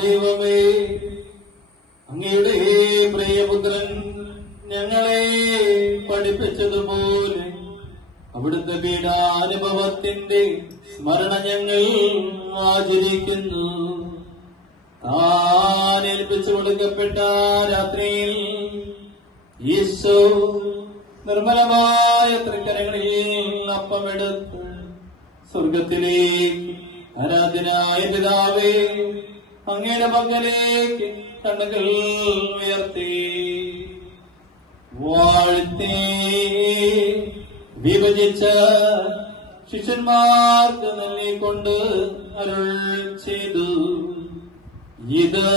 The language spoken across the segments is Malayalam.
ദൈവമേ, അങ്ങയുടെ പ്രിയപുത്രൻ ഞങ്ങളെ പഠിപ്പിച്ചതുപോലെ അവിടുത്തെ പീഡാനുഭവത്തിന്റെ സ്മരണ ഞങ്ങൾ ആചരിക്കുന്നു. താൻ ഏൽപ്പിച്ചു കൊടുക്കപ്പെട്ട രാത്രിയിൽ ഈശോ നിർമ്മലമായ തൃക്കരങ്ങളിൽ അപ്പമെടുത്ത് സ്വർഗത്തിലേക്ക് ആരാധ്യനായ പിതാവേ, അങ്ങയുടെ പക്കലേക്ക് കണ്ണുകൾ ഉയർത്തി വാഴ്ത്തി വിഭജിച്ച ശിഷ്യന്മാർക്ക് നൽകിക്കൊണ്ട് അരുൾ ചെയ്തു, ഇത്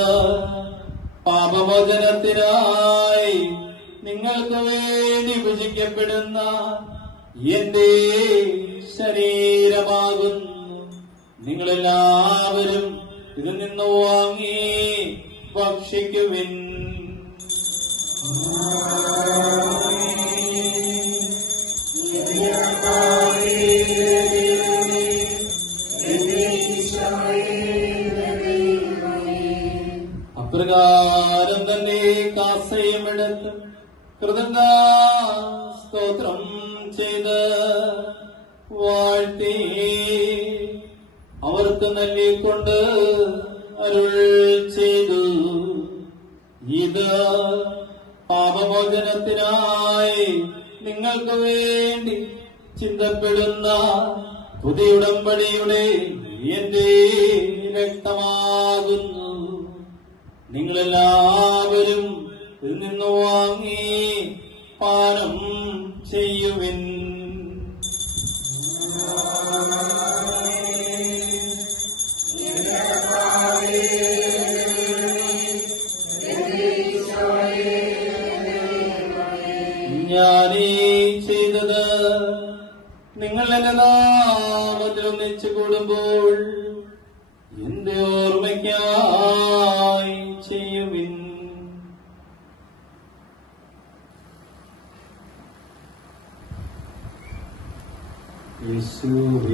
പാപമോചനത്തിനായി നിങ്ങൾക്ക് വേണ്ടി ഭുജിക്കപ്പെടുന്ന എന്റെ ശരീരമാകുന്നു. നിങ്ങളെല്ലാവരും ഇതിൽ നിന്ന് വാങ്ങി ഭക്ഷിക്കുവിൻ. അപ്രകാരം തന്നെ കാസയുമെടുത്ത് കൃതജ്ഞതാസ്തോത്രം ചെയ്ത് വാഴ്ത്തി അവർക്ക് നൽകിക്കൊണ്ട് അരുൾ ചെയ്തു, ഇത് പാപമോചനത്തിനായി നിങ്ങൾക്ക് വേണ്ടി ചിന്തപ്പെടുന്ന പുതിയ ഉടമ്പടിയുടെ എന്റെ രക്തമാകുന്നു. നിങ്ങളെല്ലാവരും ഇതിൽ നിന്ന് വാങ്ങി പാനം ചെയ്യുവിൻ. ഞാനീ ചെയ്തത് നിങ്ങൾ എന്റെ നാമത്തിൽ ഒന്നിച്ചു കൂടുമ്പോൾ എന്റെ ഓർമ്മയ്ക്കായി ചെയ്യുവിൻ. യേശുവേ